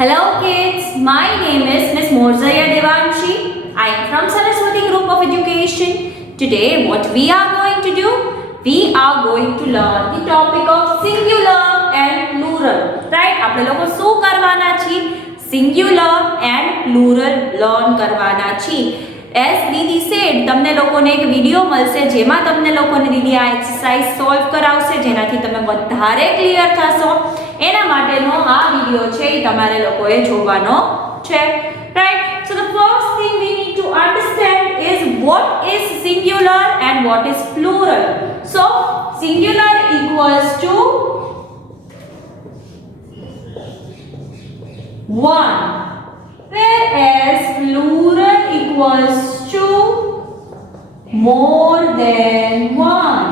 Hello kids, my name is Miss Morzaya Devanshi. I am from Saraswati Group of Education. Today what we are going to do? We are going to learn the topic of singular and plural. Right? આપણે લોકો શું કરવાના છીએ? Singular and plural learn કરવાના છીએ. As દીદી said, તમને લોકોને એક વિડિયો મળશે જેમાં તમને લોકોને દીદી આ એક્સરસાઇઝ સોલ્વ કરાવશે જેનાથી તમે વધારે ક્લિયર થશો. એના માટેનો આ વિડિયો છે એ તમારે લોકોએ જોવાનો છે. Right? So the first thing we need to understand is what is singular and what is plural. So singular equals to one, whereas plural equals to more than one.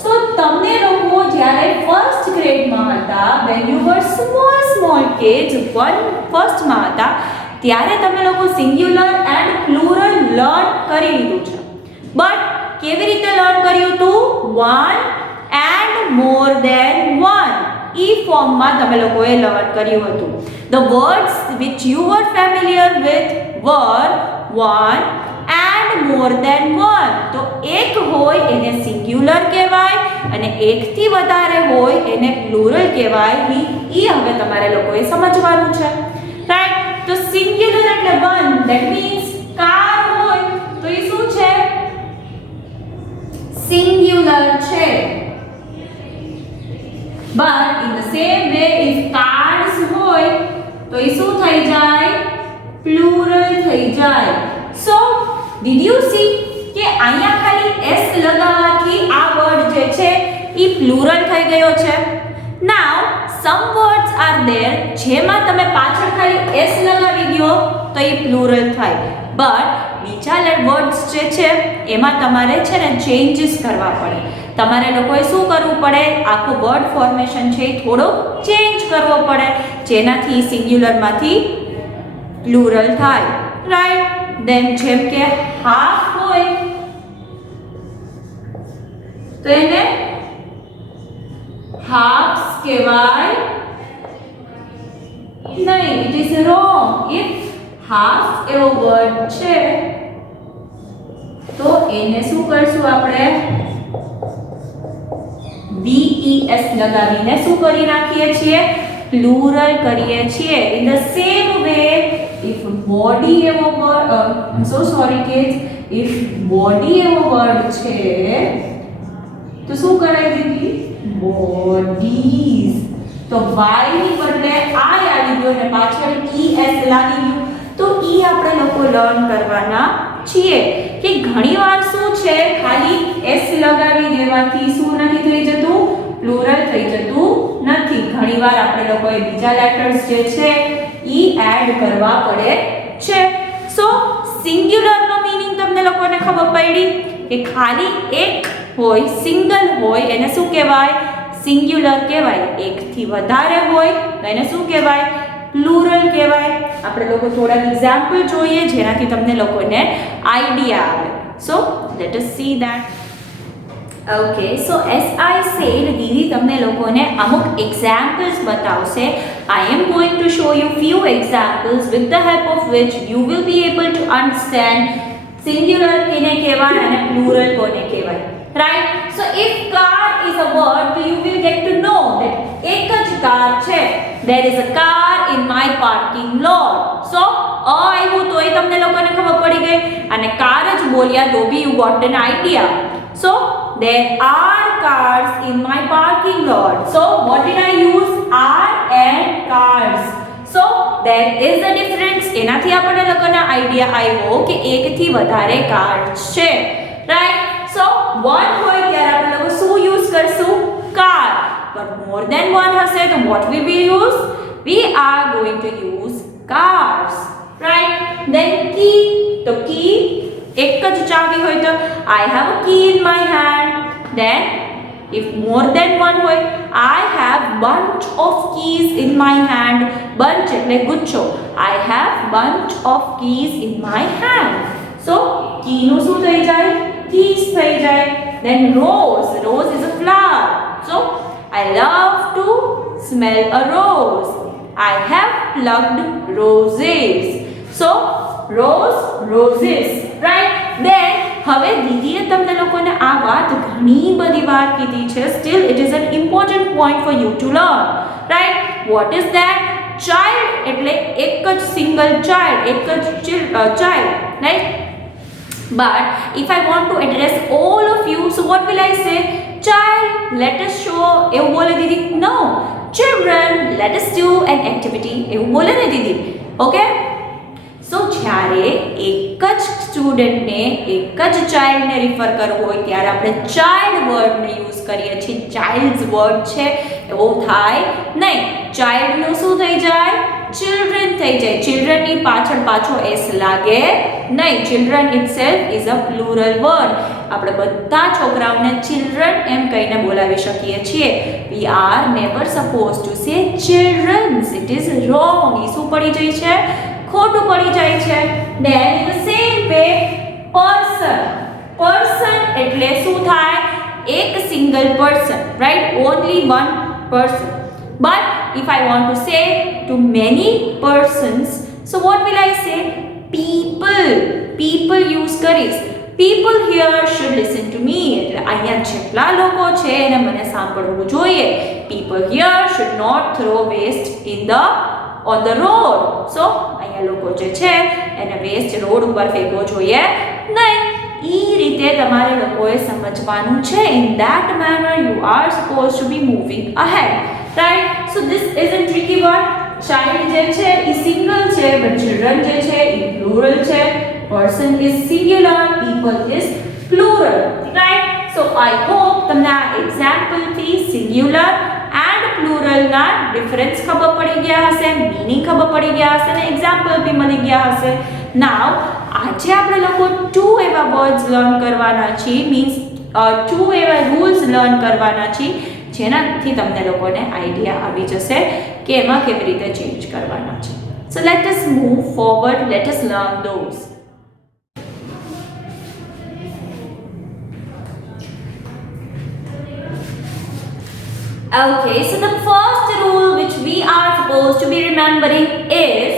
So તમને લોકો જ્યારે first ગ્રેડમાં હતા, when you were small kids, first માં હતા, ત્યારે તમે લોકો singular and plural learn કરી લીધું છે. બટ કેવી રીતે લર્ન કર્યું હતું? one and more than one. ઈ ફોર્મમાં તમે લોકોએ લર્ન કર્યું હતું. The words which you were familiar with were one and more than one. તો એક હોય એને સિંગ્યુલર કહેવાય અને એકથી વધારે હોય એને પ્લુરલ કહેવાય. ઈ હવે તમારે લોકોએ સમજવાનું છે. રાઈટ? તો સિંગ્યુલર એટલે one, that means કાર હોય તો ઈ શું છે? સિંગ્યુલર છે. But in the same way, if cars હોય તો એ શું થઈ જાય? Plural થઈ જાય. So, did you see કે અહીંયા ખાલી s લગાવવાથી આ વર્ડ જે છે એ પ્લુરલ થઈ ગયો છે. Now, some words are there જેમાં તમે પાછળ ખાલી s લગાવી દો તો એ પ્લુરલ થાય. But બીજા વર્ડ્સ જે છે એમાં તમારે છે ને ચેન્જીસ કરવા પડે. તમારે લોકોએ શું કરવું પડે? આખો વર્ડ ફોર્મેશન છે થોડો ચેન્જ કરવો પડે જેનાથી સિંગ્યુલરમાંથી પ્લુરલ થાય. રાઈટ? દેન જેમ કે હાફ હોય તો એને હાફ્સ કહેવાય નહીં. It is wrong. If half એવો વર્ડ છે તો એને શું કરશું આપણે? BES લગાવીને શું કરી નાખીએ છીએ? પ્લુરલ કરીએ છીએ. In the same way, if body એવો word, I'm so sorry kids, if body એવો વર્ડ છે તો શું કરાય દીદી? bodies. તો y ની બદલે I આવી ગયો અને પાછળ ES લાગી ગયું તો ઈ આપણે લોકો લર્ન કરવાના છીએ કે ઘણીવાર શું છે ખાલી s લગાવી દેવાથી શું નથી થઈ જતું? પ્લુરલ થઈ જતું નથી. ઘણીવાર આપણે લોકોએ બીજા લેટર્સ જે છે ઈ એડ કરવા પડે છે. સો સિંગ્યુલર નો મીનિંગ તમને લોકોને ખબર પડી કે ખાલી એક હોય, સિંગલ હોય એને શું કહેવાય? સિંગ્યુલર કહેવાય. એકથી વધારે હોય તો એને શું કહેવાય? પ્લુરલ કહેવાય. આપણે લોકો થોડા એક્ઝામ્પલ જોઈએ જેનાથી તમને લોકોને આઈડિયા આવે. So let us see that. Okay, so as I said, દીદી તમને લોકોને અમુક એક્ઝામ્પલ્સ બતાવશે. I am going to show you few examples with the help of which you will be able to understand singular કેને કહેવાય અને plural કોને કહેવાય. Right? So if car is a word, you will get to know that એક જ car છે. There is a car in my parking lot. So આવ્યું તો એ તમને લોકોને ખબર પડી ગઈ અને કાર જ બોલ્યા તો બી you got an idea. So there are cars in my parking lot. So what did I use? Are and cars. So there is a difference. એનાથી આપણને લોકોને આઈડિયા આવ્યો કે એકથી વધારે કાર્સ છે. રાઈટ? So one હોય ત્યારે આપણે લોકો શું યુઝ કરશું? Car. But more than one હશે તો what will we use? We are going to use cars. Right? Then key. તો key એક જ ચાવી હોય તો I have a key in my hand. Then if more than one હોય, I have bunch of keys in my hand. Bunch એટલે ગુચ્છો. I have bunch of keys in my hand. So key નું શું થઈ જાય? Keys થઈ જાય. Then rose. Rose is a flower. So I love to smell a rose. I have plucked roses. So roses, right? Then હવે દીદીએ તમને લોકોને આ વાત ઘણી બધી વાર કીધી છે. Still it is an important point for you to learn, right? What is that? Child એટલે એક જ સિંગલ ચાઇલ્ડ, એક જ child, right? But if I want to address all of you, so what will I say? Child, let us show. એવું બોલે દીદી? No. Children, let us do an activity. એવું બોલે ને દીદી? Okay? So જ્યારે એક જ સ્ટુડન્ટને એક જ ચાઇલ્ડને રિફર કરવું હોય ત્યારે આપણે ચાઇલ્ડ વર્ડને યુઝ કરીએ છીએ. ચાઇલ્ડ્સ વર્ડ છે એવું થાય નહીં. ચાઇલ્ડનું શું થઈ જાય? ચિલ્ડ્રન થઈ જાય. ચિલ્ડ્રનની પાછળ પાછો એસ લાગે નહીં. Children itself is a plural word. આપણે બધા છોકરાઓને ચિલ્ડ્રન એમ કહીને બોલાવી શકીએ છીએ. We are never suppose to say childrens. It is wrong. એ શું પડી જાય છે? ખોટું પડી જાય છે. then in the same way person એટલે શું થાય? એક single person, right? only one person. But if I want to say to many persons, so what will I say? People use કરીશ. People here should listen to me. એટલે અહીંયા જેટલા લોકો છે એને મને સાંભળવું જોઈએ. People here should not throw waste on the road. So અહીંયા લોકો જે છે એને વેસ્ટ રોડ ઉપર ફેંકવો જોઈએ નહીં. એ રીતે તમારે લોકોએ સમજવાનું છે. In that manner you are supposed to be moving ahead, right? So this isn't tricky one. Child જે છે એ સિંગલ છે, but children જે છે એ પ્લુરલ છે. Person is singular, people is plural, right? So I hope તમને આ example થી singular and plural ના ડિફરન્સ ખબર પડી ગયા હશે, મીનિંગ ખબર પડી ગયા હશે અને એક્ઝામ્પલ બી મળી ગયા હશે. નાઉ આજે આપણે લોકો ટુ એવા વર્ડ્સ લર્ન કરવાના છીએ, મીન્સ ટુ એવા રૂલ્સ લર્ન કરવાના છીએ જેનાથી તમને લોકોને આઈડિયા આવી જશે કે એમાં કેવી રીતે ચેન્જ કરવાના છે. સો let us move forward, let us learn those. Okay, so the first rule which we are supposed to be remembering is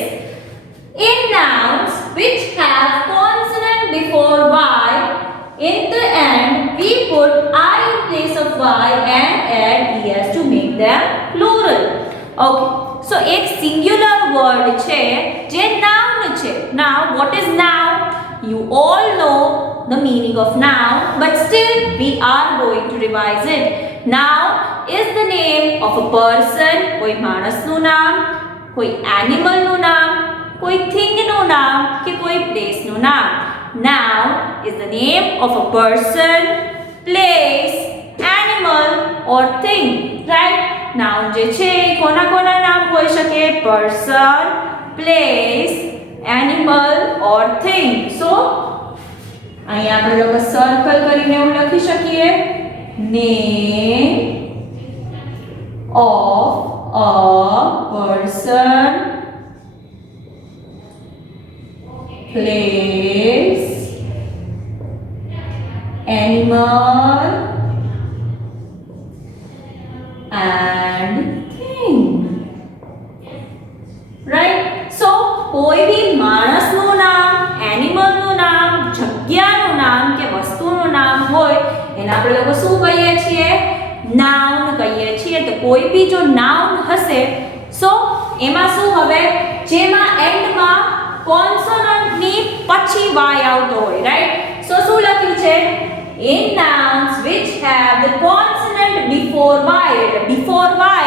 in nouns which have consonant before y, in the end we put I in place of y and add es to make them plural. Okay, so એક singular word છે જે noun છે. Now what is noun? You all know the meaning of noun, but still we are going to revise it. Noun is the name of a person, કોઈ માણસનું નામ, કોઈ એનિમલનું નામ, કોઈ થિંગનું નામ કે કોઈ પ્લેસનું નામ. Noun is the name of a person, place, animal or thing, right? Noun જે છે કોના નામ હોઈ શકે? person, place, animal or thing. So અહીંયા આપણે લોકો સર્કલ કરીને એવું લખી શકીએ, name of a person, place, animal and thing, right? So કોઈ બી માણસનું નામ, એનિમલનું નામ, જગ્યાનું નામ કે વસ્તુનું નામ હોય એને આપણે લોકો શું કહીએ છીએ? નાઉન કહીએ છીએ. તો કોઈ બી જો નાઉન હશે સો એમાં શું હવે? જેમાં એન્ડમાં કોન્સોનન્ટની પછી y આવતો હોય, રાઈટ? સો શું લખ્યું છે? in nouns which have the consonant before y. એટલે before y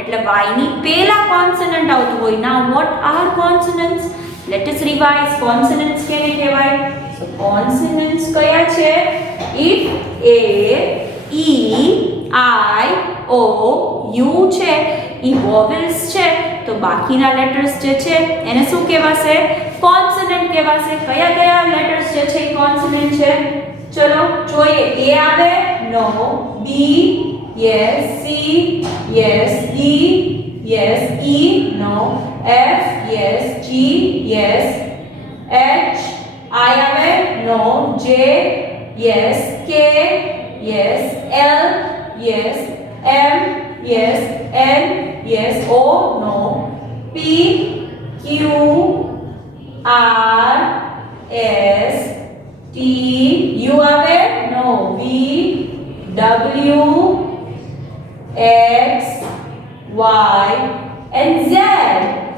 એટલે y ની પહેલા કોન્સોનન્ટ આવતું હોય. now what are consonants? let us revise. consonants કેને કહેવાય? so consonants કયા છે? if a e I O U છે એ vowels છે તો બાકીના લેટર્સ જે છે એને શું કહેવાશે? કોન્સોનન્ટ કહેવાશે. કયા લેટર્સ જે છે એ કોન્સોનન્ટ છે? ચલો જોઈએ. A આવે? નો. B yes. C yes. D yes. E no. F yes. G yes. H I આવે? નો. J yes. K yes. L yes. M yes. N yes. O no. P P Q R S T U આવે નો V W X Y and Z.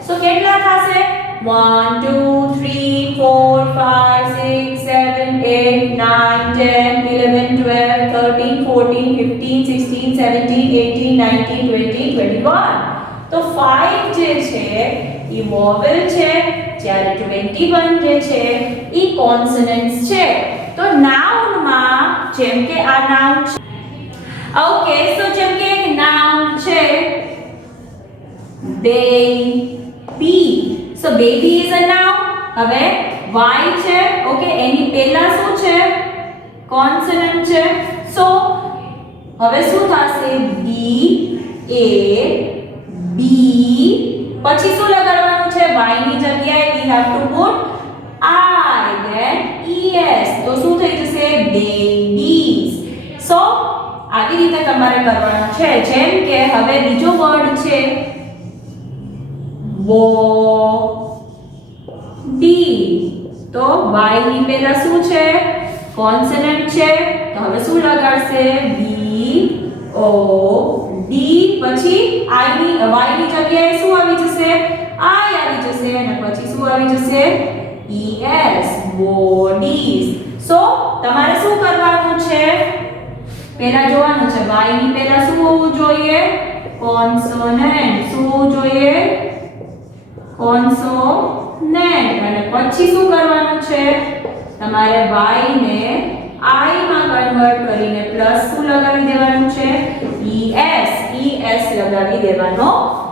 So કેટલા થશે 1 2 3 4 5 6 7 8 9 10 11 12 13 14 15 16 17 18 19 20 21. તો 5 જે છે એ vowel છે જ્યારે 21 જે છે એ કોન્સોનન્ટ્સ છે. તો નાઉન માં જેમ કે આ નાઉન છે. ઓકે, સો જેમ કે એક નાઉન છે baby. So baby is a noun. હવે y છે, ઓકે, એની પહેલા શું છે કોન્સોનન્ટ છે. સો હવે શું થશે b a b પછી શું લગાડવાનું છે y ની જગ્યાએ we have to put I then es. તો શું થઈ જશે babies. સો આવી રીતે તમારે કરવાનું છે. જેમ કે હવે બીજો વર્ડ છે body. તો y ની પહેલા શું છે કોન્સોનન્ટ છે. તો હવે શું લગાડશે b o d પછી i ની y ની જગ્યાએ શું આવી જશે I આવી જશે અને પછી શું આવી જશે es bodies. સો તમારે શું કરવાનું છે પહેલા જોવાનું છે y ની પહેલા શું હોવું જોઈએ કોન્સોનન્ટ. શું હોવું જોઈએ કોન્સોનન્ટ. અને પછી શું કરવાનું છે તમારે y ને I માં કન્વર્ટ કરીને પ્લસ શું લગાવી દેવાનું છે es લગાવી દેવાનો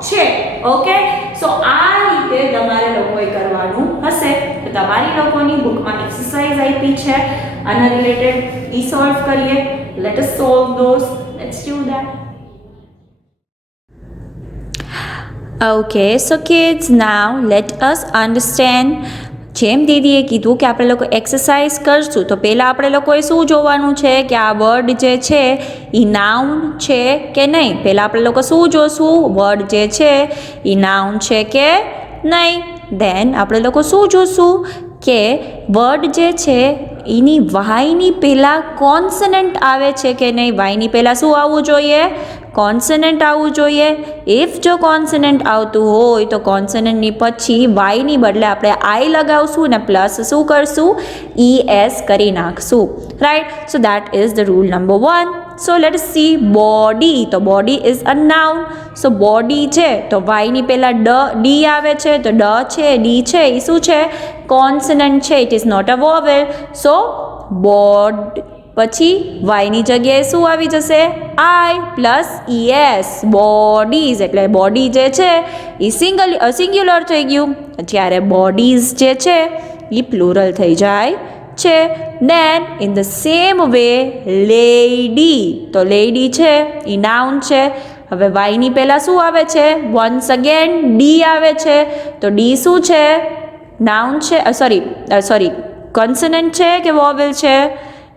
છે. ઓકે, સો આ રીતે તમારે લોકોએ કરવાનું હશે. તો તમારી લોકોની બુકમાં એક્સરસાઇઝ આપી છે આના રિલેટેડ ઈ સોલ્વ કરીએ. Let us solve those. Let's do that. Okay, so kids, now let us understand. જેમ દીદીએ કીધું કે આપણે લોકો એક્સરસાઇઝ કરશું તો પહેલાં આપણે લોકોએ શું જોવાનું છે કે આ વર્ડ જે છે એ નાઉન છે કે નહીં. પહેલાં આપણે લોકો શું જોશું વર્ડ જે છે એ નાઉન છે કે નહીં. દેન આપણે લોકો શું જોશું કે વર્ડ જે છે એની વાયની પહેલાં કોન્સનન્ટ આવે છે કે નહીં. વાયની પહેલાં શું આવવું જોઈએ કોન્સનન્ટ આવવું જોઈએ. ઇફ જો કોન્સનન્ટ આવતું હોય તો કોન્સનન્ટની પછી વાયની બદલે આપણે આઈ લગાવશું ને પ્લસ શું કરશું es કરી નાખશું. Right. So that is the rule number 1. So let us see body. તો body is a noun. So body છે તો વાયની પહેલાં ડી આવે છે તો છે ડી છે એ શું છે કોન્સનન્ટ છે. It is not a vowel. So બોડ પછી વાયની જગ્યાએ શું આવી જશે આઈ પ્લસ es બોડીઝ. એટલે બોડી જે છે એ સિંગ્યુલર થઈ ગયું જ્યારે બોડીઝ જે છે એ પ્લુરલ થઈ જાય છે. Then in the same way lady. તો લેડી છે એ નાઉન છે. હવે વાયની પહેલાં શું આવે છે વન્સ અગેન ડી આવે છે. તો ડી શું છે નાઉન છે સોરી કોન્સનન્ટ છે કે વોવેલ છે.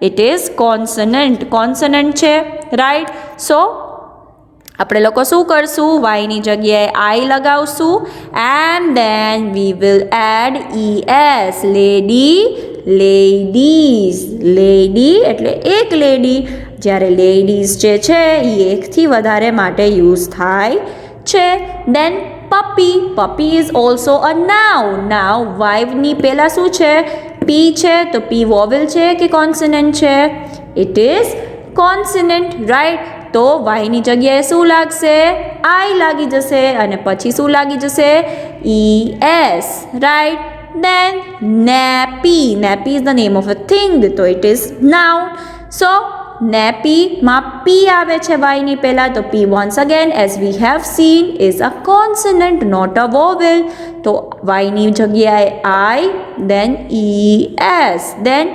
ઇટ ઇઝ કોન્સનન્ટ છે. રાઈટ. સો આપણે લોકો શું કરશું વાયની જગ્યાએ આઈ લગાવશું and then we will add es lady ladies. Lady એટલે એક લેડી. જ્યારે લેડીઝ જે છે એ એકથી વધારે માટે યુઝ થાય છે. Then puppy. Puppy is also a noun. Now વાયની પહેલાં શું છે પી છે તો પી વોવેલ છે કે કોન્સનન્ટ છે ઇટ ઇઝ કોન્સનન્ટ. રાઈટ. તો વાયની જગ્યાએ શું લાગશે આઈ લાગી જશે અને પછી શું લાગી જશે es. Right. Then nappy. Nappy is the name of a thing. તો ઇટ ઇઝ નાઉન. સો નેપીમાં પી આવે છે વાયની પહેલાં તો P once again as we have seen is a consonant not a vowel. તો વાયની જગ્યાએ આઈ દેન es. Then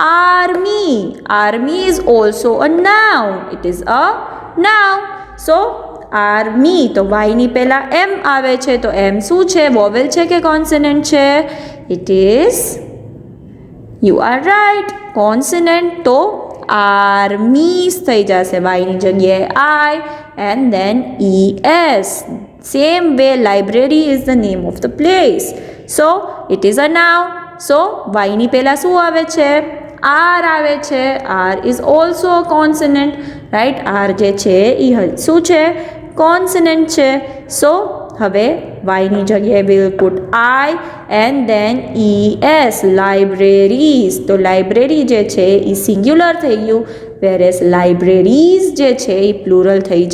army. Army is also a noun. It is a noun. So army તો વાયની પહેલાં એમ આવે છે તો એમ શું છે વોવેલ છે કે કોન્સનન્ટ છે it is you are right consonant. તો આર્મીઝ થઈ જશે વાયની જગ્યાએ I and then es. Same way, library is the name of the place. So it is a noun. So y ની પહેલા શું આવે છે? R આવે છે. R is also a consonant, right? R જે છે એ શું છે? Consonant છે. So હવે y ની જગ્યાએ we'll put I and then es, libraries. તો library જે છે એ singular થઈ ગયું, whereas libraries જે છે એ plural થઈ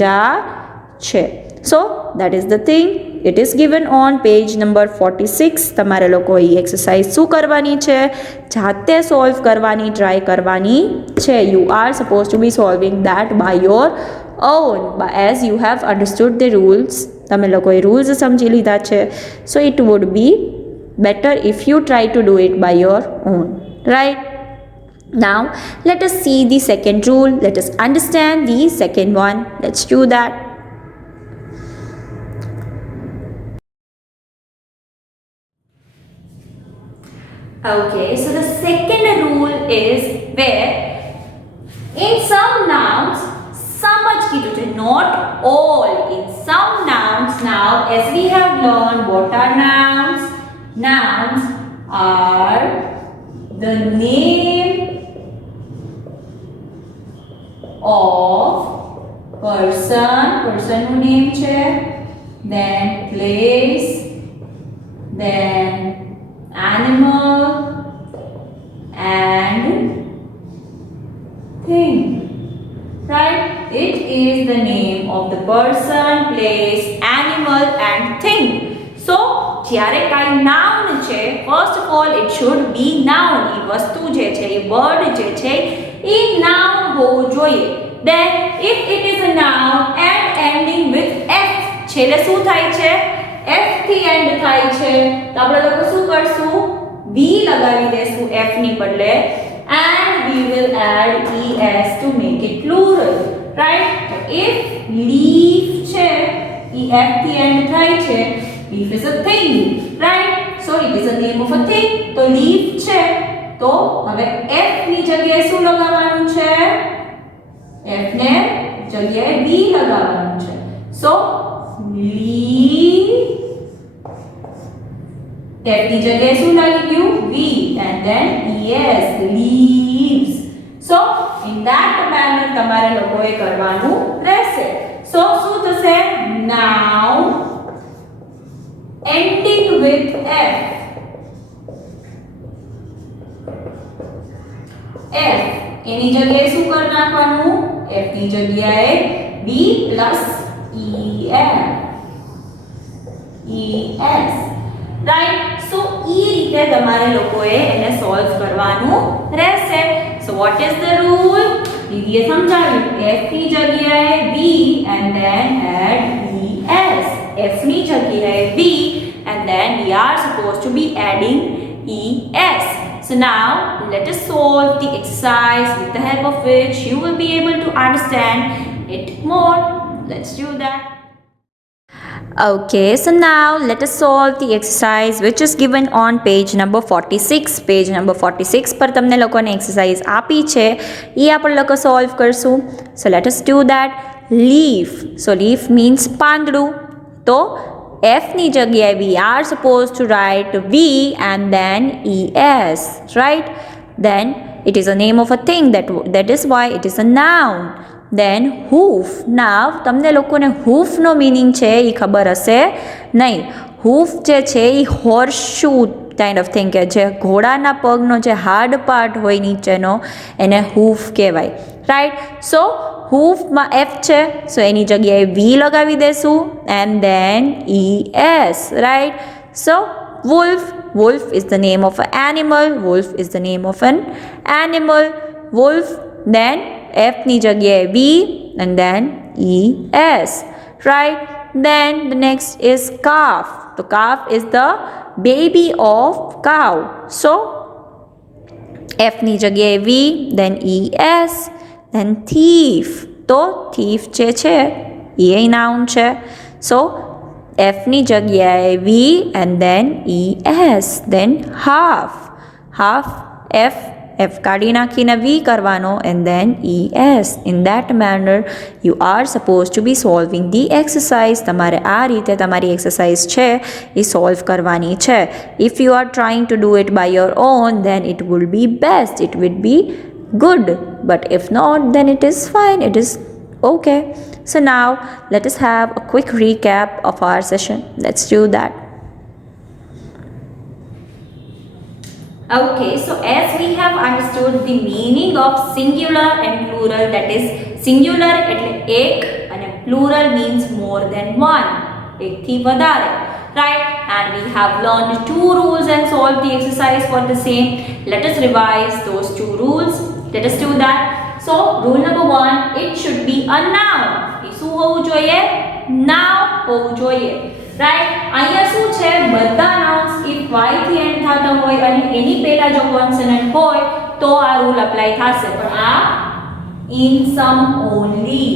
છે. So that is the thing. It is given on page number 46. તમારે લોકો એ એક્સરસાઇઝ શું કરવાની છે? જાતે સોલ્વ કરવાની ટ્રાય કરવાની છે. You are supposed to be solving that by your own, as you have understood the rules. તમે લોકોએ રૂલ્સ સમજી લીધા છે. So it would be better if you try to do it by your own, right? Now let us see the second rule. Let us understand the second one. Let's do that. Okay, so the second rule is where in some nouns, some જ કીધું છે, not all. In some nouns, now as we have learned, what are nouns? Nouns are the name of personનું name છે, then place, then animal and thing, right? It is the name of the person, place, animal and thing. So જ્યારે કાંઈ noun છે, first of all it should be noun. એ વસ્તુ જે છે, એ word જે છે એ noun હોવું જોઈએ. Then if it is a noun and ending with f, છેલ્લે શું થાય છે? f થી end થાય છે, તો આપણે લોકો શું કરશું? v લગાવી દેશું f ની બદલે, and we will add es to make it plural, right? So if leaf છે એ f થી end થાય છે, leaf is a thing, right? So it is a name of a thing. તો leaf છે, તો હવે f ની જગ્યાએ શું લગાવવાનું છે? f ને જગ્યાએ v લગાવવાનું છે. So leaf, f ની જગ્યાએ શું લાગી ગયું? v, and then es, leaves. So in that manner તમારે લોકોએ કરવાનું રહેશે. So શું થશે? Noun ending with f. f એની જગ્યાએ શું કરી નાખવાનું? f ની જગ્યાએ v plus es, right? So એ રીતે તમારે લોકોએ એને સોલ્વ કરવાનું રહેશે. So what is the rule? દીદીએ સમજાવ્યું, f ની જગ્યાએ v and then add es. f ની જગ્યાએ v and then we are supposed to be adding es. So now let us solve the exercise with the help of which you will be able to understand it more. Let's do that. Okay, so now let us solve the exercise which is given on page number 46. Page number 46 પર તમને લોકોને exercise આપી છે, એ આપણે લોકો solve કરશું. So let us do that. Leaf. So leaf means પાંદડું. તો f ની જગ્યાએ we are supposed to write v and then es, right? Then it is a name of a thing, that is why it is a noun. Then hoof. Now તમને લોકોને hoof નો meaning છે એ ખબર હશે નહીં. hoof જે છે એ horseshoe kind of thing, કે જે ઘોડાના પગનો જે હાર્ડ પાર્ટ હોય નીચેનો, એને hoof કહેવાય, right? So hoof માં f છે, so એની જગ્યાએ v લગાવી દેશું and then es, right? So wolf. Wolf is the name of an animal. Wolf is the name of an animal. Wolf, then f ની જગ્યાએ v and then es, right? Then the next is calf. The calf is the baby of cow. So f ની જગ્યાએ v, then es, then thief. તો thief જે છે એ noun છે. So f ની જગ્યાએ v and then es, then half. Half, f F કાઢી નાખીને વી કરવાનો and then ES. In that manner you are suppose to be solving the exercise. તમારે આ રીતે તમારી એક્સરસાઇઝ છે એ સોલ્વ કરવાની છે. If you are trying to do it by your own then it would be best, it would be good, but if not then it is fine, it is okay. So now let us have a quick recap of our session. Let's do that. Okay, so as we have understood the meaning of singular and plural, that is singular એટલે એક અને plural means more than one, એકથી વધારે, right? And we have learned two rules and solved the exercise for the same. Let us revise those two rules. Let us do that. So rule number 1, it should be a noun. એ શું હોવું જોઈએ? Noun હોવું જોઈએ, right? અહીંયા શું છે, બધા nouns if y થી end થતા હોય અને એની પહેલા જો consonant હોય તો આ rule apply થશે, પણ આ in some only.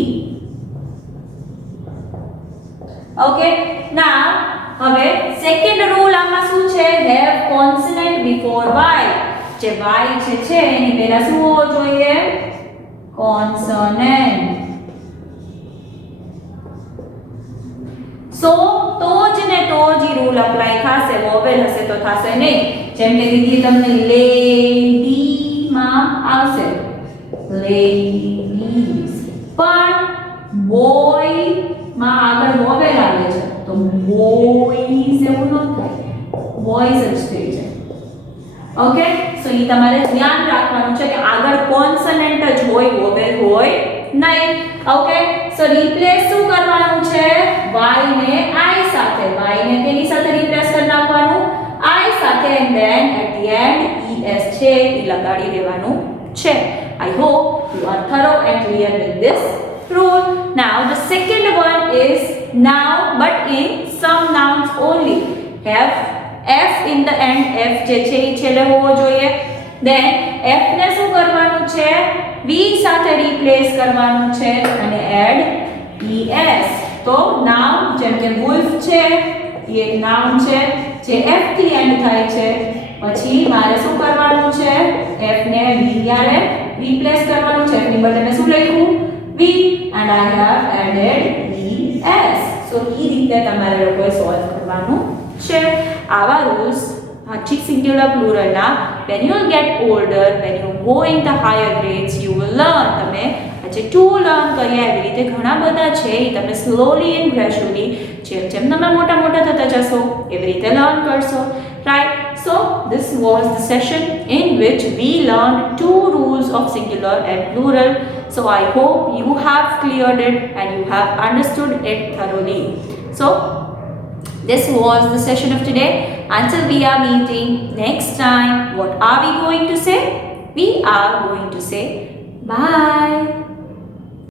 Okay, now હવે સેકન્ડ રૂલ આમાં શું છે, have consonant before y. જે y છે એની પહેલા શું હોવો જોઈએ? consonant. સો તો જ ને તો જ રૂલ અપ્લાય થશે, વોવેલ હશે તો થશે નહીં. જેમ કે દીદી તમને લેડી માં આવશે ladies, પણ બોય માં આગળ વોવેલ આવે છે તો બોયઝ એવું ન થાય, બોયઝ જ થઈ જાય. ઓકે, સો એ તમારે ધ્યાન રાખવાનું છે કે આગળ કોન્સોનન્ટ જ હોય, વોવેલ હોય નહીં. ઓકે, સો રિપ્લેસ શું કરવાનું છે, y ને I સાથે, y ને કેની સાથે રિપ્લેસ કરી નાખવાનું? I સાથે, and then at the end es છે એ લગાડી દેવાનું છે. I hope you are thorough and clear with this rule. Now the second one is noun but in some nouns only. Have F in the end, F જે છે એ છેલ્લે હોવો જોઈએ. then F ને શું કરવાનું છે, V સાથે રિપ્લેસ કરવાનું છે અને એડ ES. તો નાઉન જેમ કે wolf છે એ એક નાઉન છે જે F થી એન્ડ થાય છે, પછી મારે શું કરવાનું છે, F ને V યારે રિપ્લેસ કરવાનું છે. F ની બદલે મેં શું લખ્યું? V, and I have added ES. so એ રીતે તમારે લોકોએ સોલ્વ કરવાનું છે. આવા રૂલ્સ આછી સિંગ્યુલર પ્લુરલના when you will get older, when you go in the higher grades, you will learn. તમે આજે ટુ લર્ન કર્યા એવી રીતે ઘણા બધા છે, એ તમે સ્લોલી એન્ડ ગ્રેજ્યુઅલી જેમ જેમ તમે મોટા થતા જશો એવી રીતે લર્ન કરશો, right? So this was the session in which we learned two rules of singular and plural. So I hope you have cleared it and you have understood it thoroughly. So this was the session of today. Until we are meeting next time, what are we going to say? We are going to say bye.